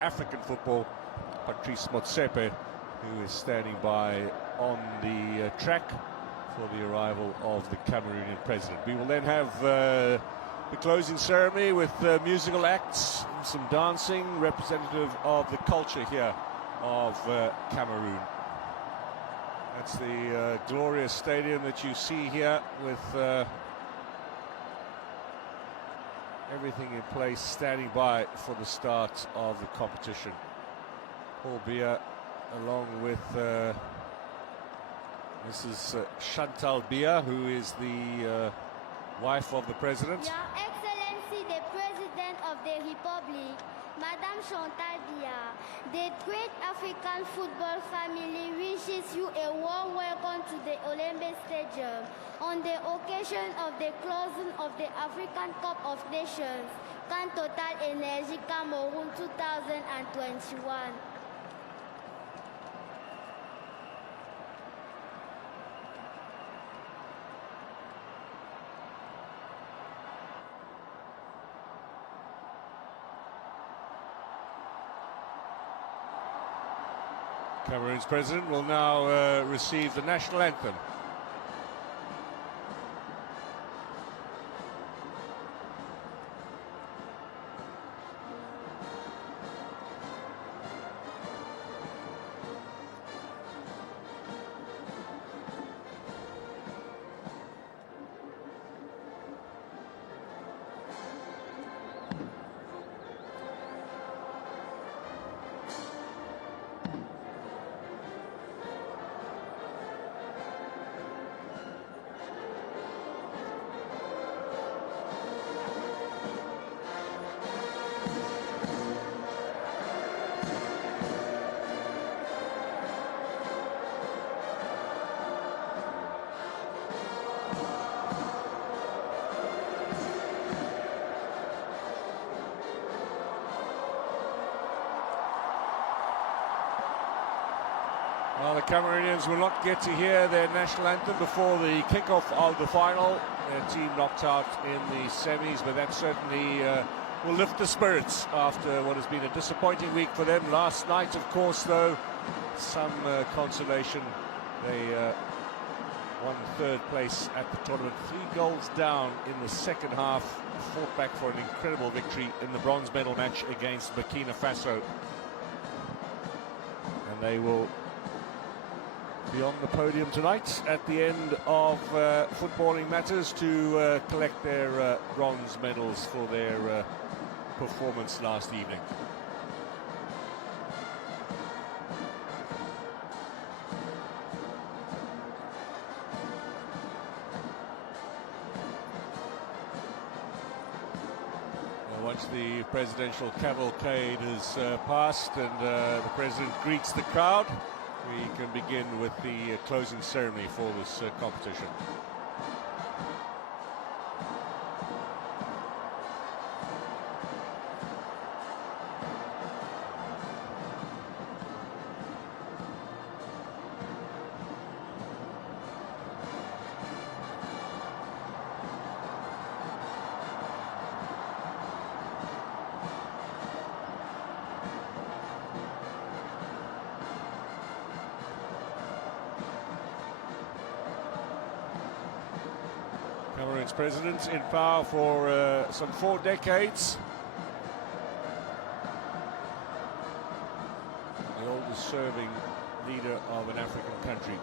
African football, Patrice Motsepe, who is standing by on the track for the arrival of the Cameroonian president. We will then have the closing ceremony with musical acts, some dancing, representative of the culture here of Cameroon. That's the glorious stadium that you see here with everything in place, standing by for the start of the competition. Paul Biya, along with Mrs. Chantal Biya, who is the wife of the president. Your Excellency, the President of the Republic, Madame Chantal Biya, the great African football family wishes you a warm welcome to the Olympic Stadium on the occasion of the closing of the African Cup of Nations, Can Total Energy Cameroon 2021. Cameroon's president will now receive the national anthem. Well, the Cameroonians will not get to hear their national anthem before the kickoff of the final. Their team knocked out in the semis, but that certainly will lift the spirits after what has been a disappointing week for them. Last night, of course, though, some consolation. They won third place at the tournament. 3 goals down in the second half, fought back for an incredible victory in the bronze medal match against Burkina Faso. And they will be on the podium tonight at the end of footballing matters to collect their bronze medals for their performance last evening. Once the presidential cavalcade has passed and the president greets the crowd, we can begin with the closing ceremony for this competition. Cameroon's president in power for some 4 decades. The oldest serving leader of an African country.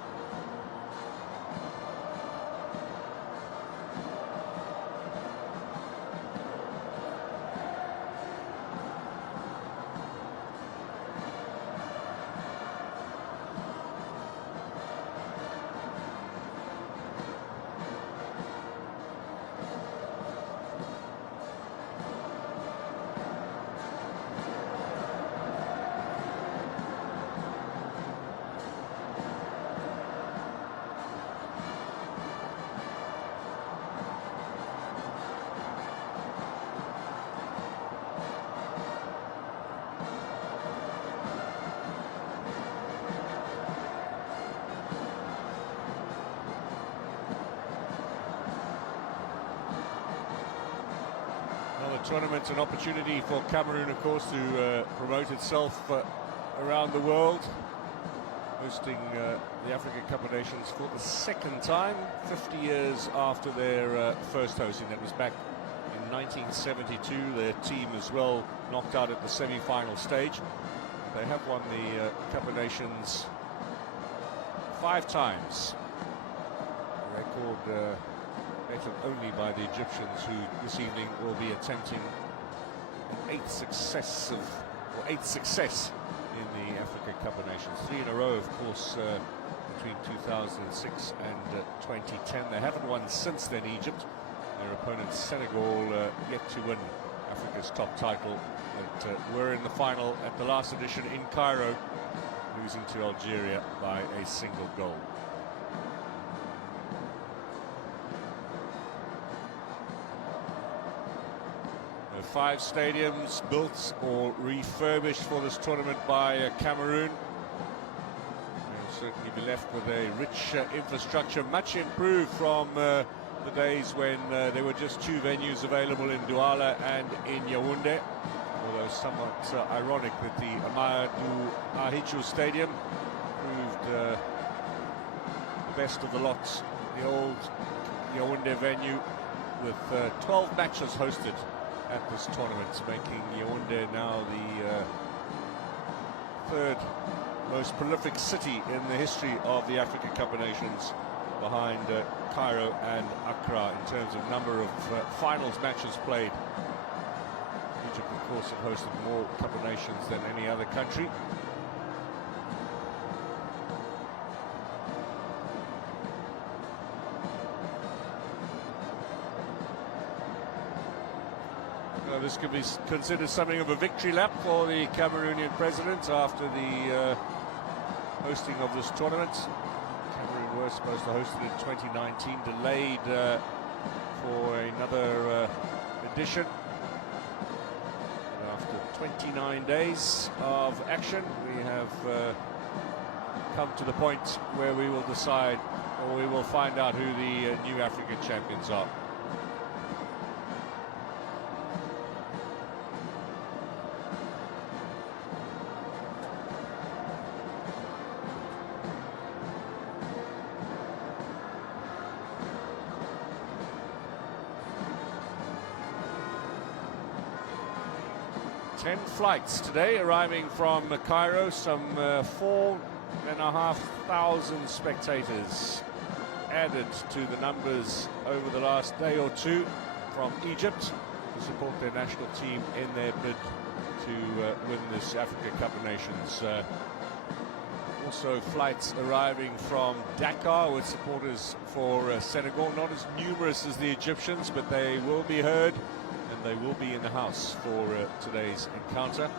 tournament, an opportunity for Cameroon, of course, to promote itself around the world, hosting the African Cup of Nations for the second time, 50 years after their first hosting. That was back in 1972. Their team as well knocked out at the semi-final stage. They have won the Cup of Nations 5 times. A record better only by the Egyptians, who this evening will be attempting an 8th success in the Africa Cup of Nations. 3 in a row, of course, between 2006 and 2010. They haven't won since then, Egypt. Their opponent Senegal yet to win Africa's top title, but were in the final at the last edition in Cairo, losing to Algeria by a single goal. 5 stadiums built or refurbished for this tournament by Cameroon. They'll certainly be left with a rich infrastructure, much improved from the days when there were just 2 venues available in Douala and in Yaoundé. Although somewhat ironic that the Amadou Ahichou Stadium proved the best of the lot. The old Yaoundé venue with 12 matches hosted at this tournament, making Yaoundé now the 3rd most prolific city in the history of the African Cup of Nations, behind Cairo and Accra in terms of number of finals matches played. Egypt, of course, have hosted more Cup of Nations than any other country. This could be considered something of a victory lap for the Cameroonian president after the hosting of this tournament. Cameroon were supposed to host it in 2019, delayed for another edition. And after 29 days of action, we have come to the point where we will decide, or we will find out, who the new African champions are. Ten flights today arriving from Cairo, some 4,500 spectators added to the numbers over the last day or two from Egypt to support their national team in their bid to win this Africa Cup of Nations. Also flights arriving from Dakar with supporters for Senegal, not as numerous as the Egyptians, but they will be heard. They will be in the house for today's encounter.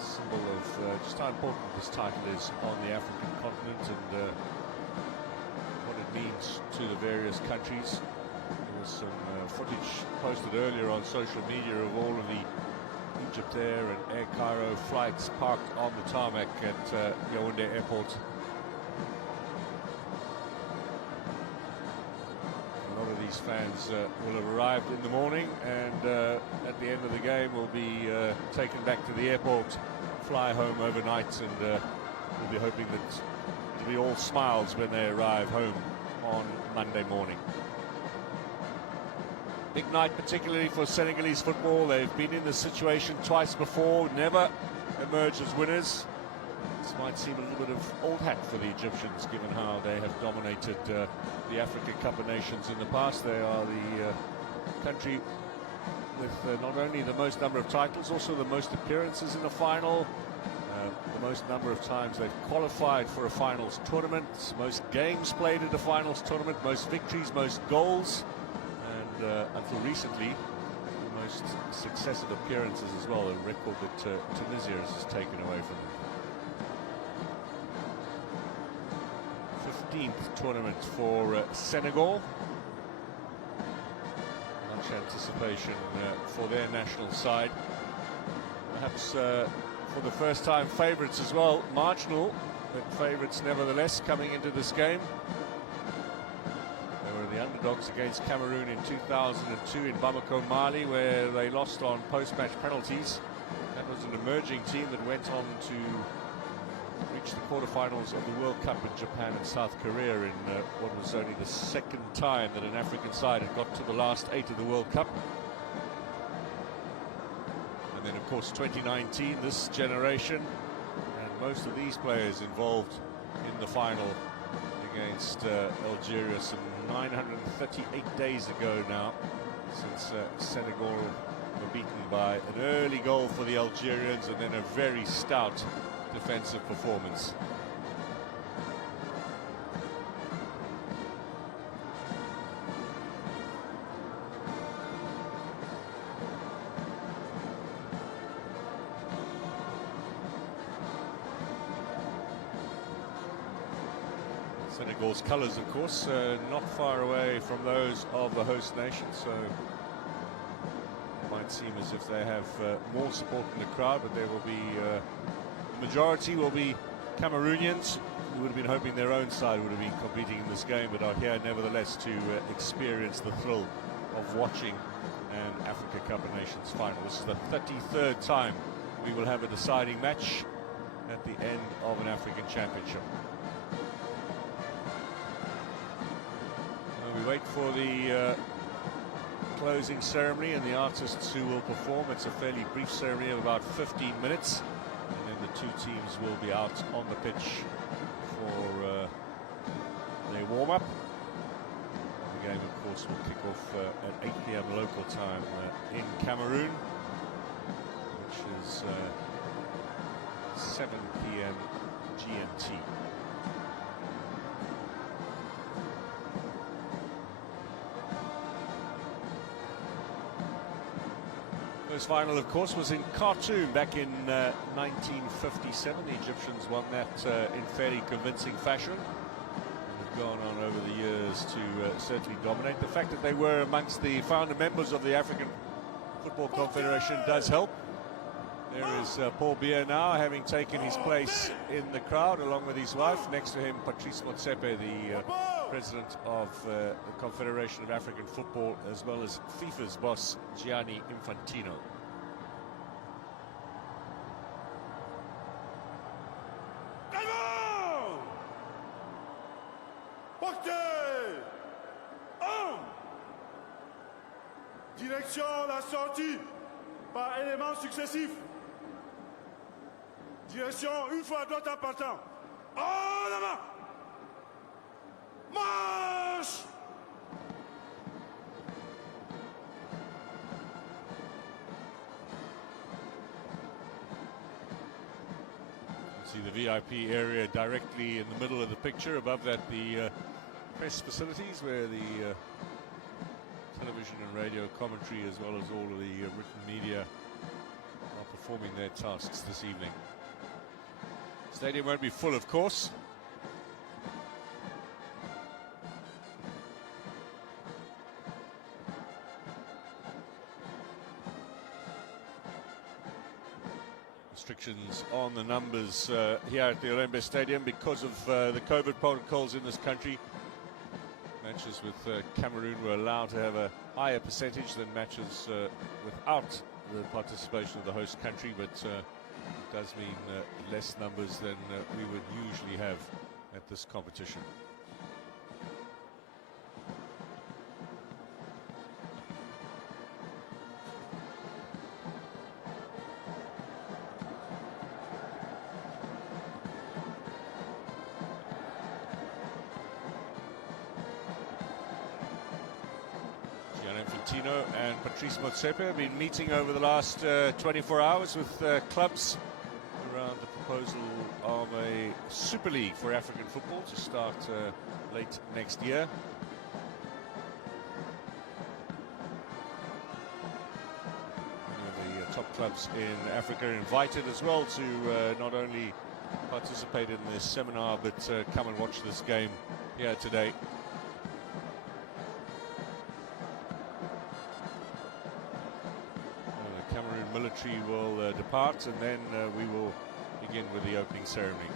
Symbol of just how important this title is on the African continent and what it means to the various countries. There was some footage posted earlier on social media of all of the Egypt Air and Air Cairo flights parked on the tarmac at Yaoundé Airport. These fans will have arrived in the morning, and at the end of the game will be taken back to the airport, fly home overnight, and we'll be hoping that it'll be all smiles when they arrive home on Monday morning. Big night, particularly for Senegalese football. They've been in this situation twice before, never emerged as winners. This might seem a little bit of old hat for the Egyptians, given how they have dominated the Africa Cup of Nations in the past. They are the country with not only the most number of titles, also the most appearances in the final, the most number of times they've qualified for a finals tournament, most games played at a finals tournament, most victories, most goals, and until recently, the most successive appearances as well, a record that Tunisia has taken away from them. 15th tournament for Senegal. Much anticipation for their national side. Perhaps for the first time favourites as well, marginal, but favourites nevertheless coming into this game. They were the underdogs Dogs against Cameroon in 2002 in Bamako, Mali, where they lost on post-match penalties. That was an emerging team that went on to reach the quarterfinals of the World Cup in Japan and South Korea in what was only the second time that an African side had got to the last 8 of the World Cup. And then, of course, 2019, this generation, and most of these players involved in the final against Algeria some 938 days ago now, since Senegal were beaten by an early goal for the Algerians and then a very stout defensive performance. Senegal's colours, of course, not far away from those of the host nation, so it might seem as if they have more support in the crowd, but there will be the majority will be Cameroonians who would have been hoping their own side would have been competing in this game, but are here nevertheless to experience the thrill of watching an Africa Cup of Nations final. This is the 33rd time we will have a deciding match at the end of an African Championship. We wait for the closing ceremony and the artists who will perform. It's a fairly brief ceremony of about 15 minutes, and then the two teams will be out on the pitch for their warm-up. The game, of course, will kick off at 8 p.m. local time in Cameroon, which is 7 p.m. GMT. First final, of course, was in Khartoum back in 1957. The Egyptians won that in fairly convincing fashion. They've gone on over the years to certainly dominate. The fact that they were amongst the founder members of the African Football Confederation does help. There is Paul Biya now, having taken his place in the crowd along with his wife. Next to him, Patrice Motsepe, the president of the Confederation of African Football, as well as FIFA's boss, Gianni Infantino. Direction la sortie par éléments successifs. Direction une fois d'autres en partant. En avant. Marche. See the VIP area directly in the middle of the picture. Above that, the press facilities where the television and radio commentary, as well as all of the written media, are performing their tasks this evening. Stadium won't be full, of course. Restrictions on the numbers here at the Olembe Stadium because of the COVID protocols in this country. Matches with Cameroon were allowed to have a higher percentage than matches without the participation of the host country, but it does mean less numbers than we would usually have at this competition. Infantino and Patrice Motsepe have been meeting over the last 24 hours with clubs around the proposal of a Super League for African football to start late next year. The top clubs in Africa are invited as well to not only participate in this seminar but come and watch this game here today. Military will depart, and then we will begin with the opening ceremony.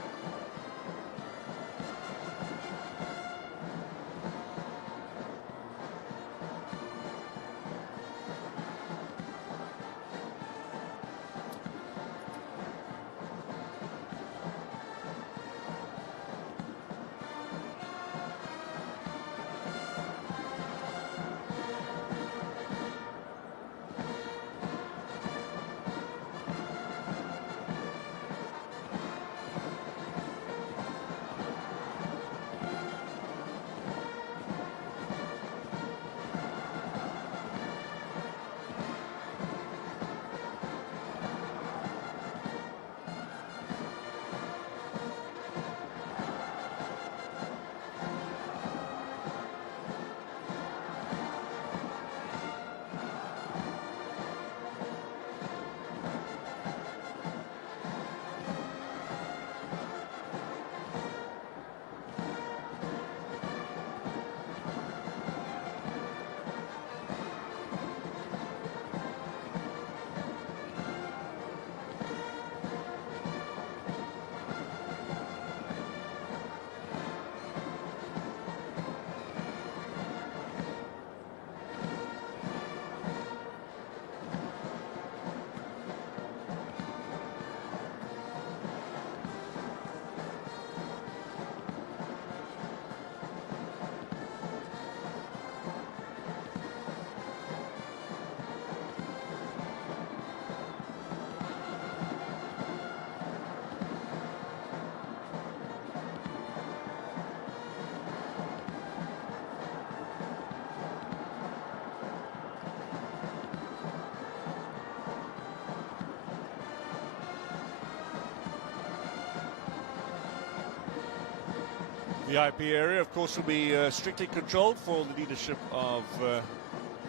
VIP area, of course, will be strictly controlled for the leadership of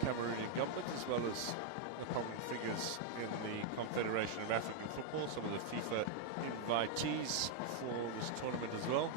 Cameroonian government, as well as the prominent figures in the Confederation of African Football, some of the FIFA invitees for this tournament as well.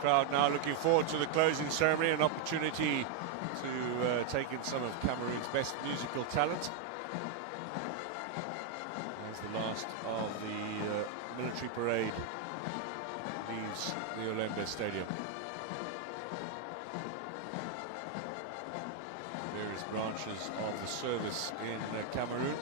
Crowd now looking forward to the closing ceremony, an opportunity to take in some of Cameroon's best musical talent. As the last of the military parade leaves the Olembe Stadium. Various branches of the service in Cameroon.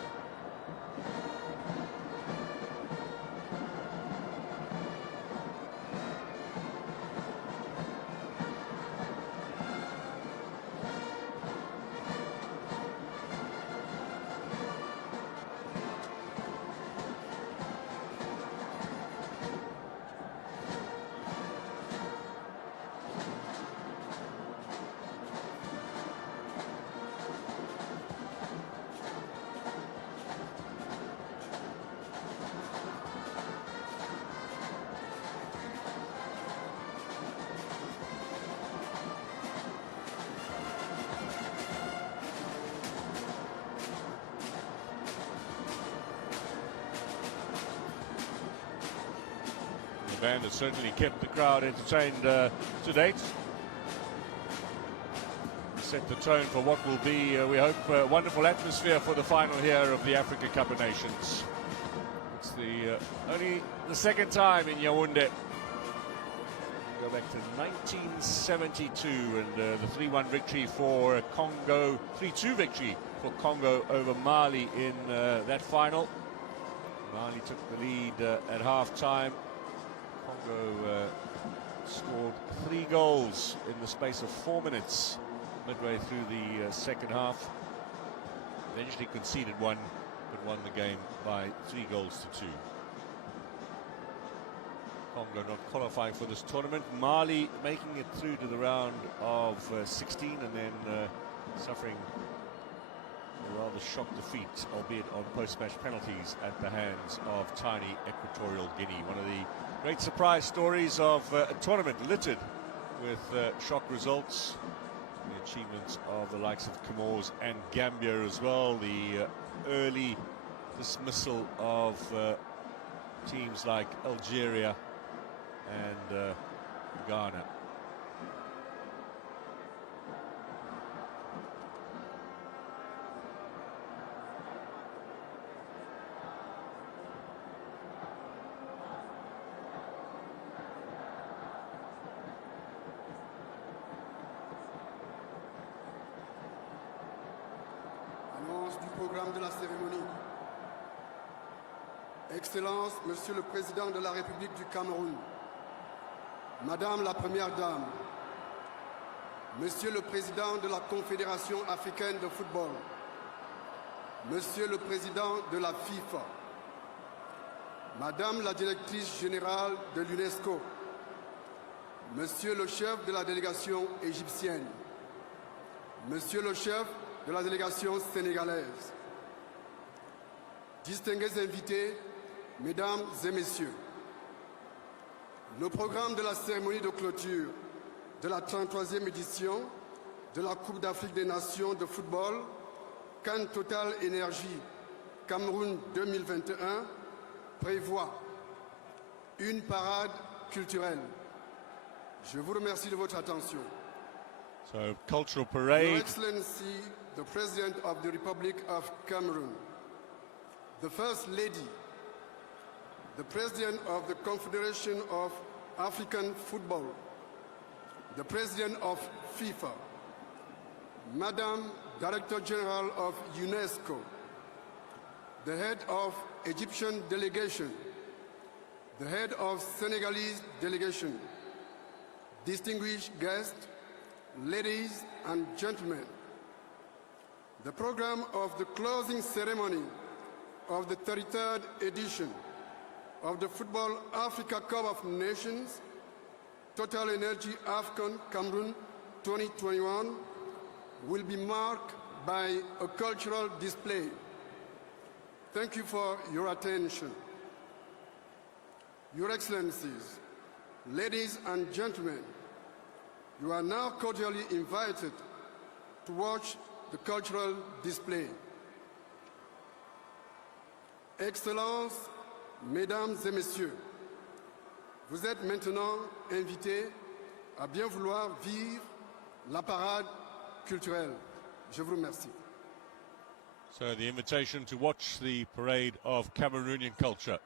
The band has certainly kept the crowd entertained to date. Set the tone for what will be, we hope, a wonderful atmosphere for the final here of the Africa Cup of Nations. It's the only the second time in Yaoundé. Go back to 1972 and the 3-1 victory for Congo, 3-2 victory for Congo over Mali in that final. Mali took the lead at half-time. Congo scored 3 goals in the space of 4 minutes midway through the second half. Eventually conceded 1, but won the game by 3 goals to 2. Congo not qualifying for this tournament. Mali making it through to the round of 16 and then suffering a rather shock defeat, albeit on post-match penalties at the hands of tiny Equatorial Guinea. One of the great surprise stories of a tournament littered with shock results. The achievements of the likes of Comores and Gambia as well. The early dismissal of teams like Algeria and Ghana. Programme de la cérémonie. Excellences, Monsieur le Président de la République du Cameroun, Madame la Première Dame, Monsieur le Président de la Confédération africaine de football, Monsieur le Président de la FIFA, Madame la Directrice générale de l'UNESCO, Monsieur le chef de la délégation égyptienne, Monsieur le chef de la délégation sénégalaise, distingués invités, Mesdames et Messieurs, le programme de la cérémonie de clôture de la 33e édition de la Coupe d'Afrique des Nations de football, CAN Total Énergie Cameroun 2021, prévoit une parade culturelle. Je vous remercie de votre attention. So, cultural parade. Your Excellency, the President of the Republic of Cameroon, the First Lady, the President of the Confederation of African Football, the President of FIFA, Madame Director General of UNESCO, the head of Egyptian delegation, the head of Senegalese delegation, distinguished guests, ladies and gentlemen. The program of the closing ceremony of the 33rd edition of the Football Africa Cup of Nations, Total Energy Afcon Cameroon 2021 will be marked by a cultural display. Thank you for your attention. Your Excellencies, ladies and gentlemen, you are now cordially invited to watch the cultural display. Excellences, Mesdames et Messieurs, vous êtes maintenant invités à bien vouloir vivre la parade culturelle. Je vous remercie. So the invitation to watch the parade of Cameroonian culture.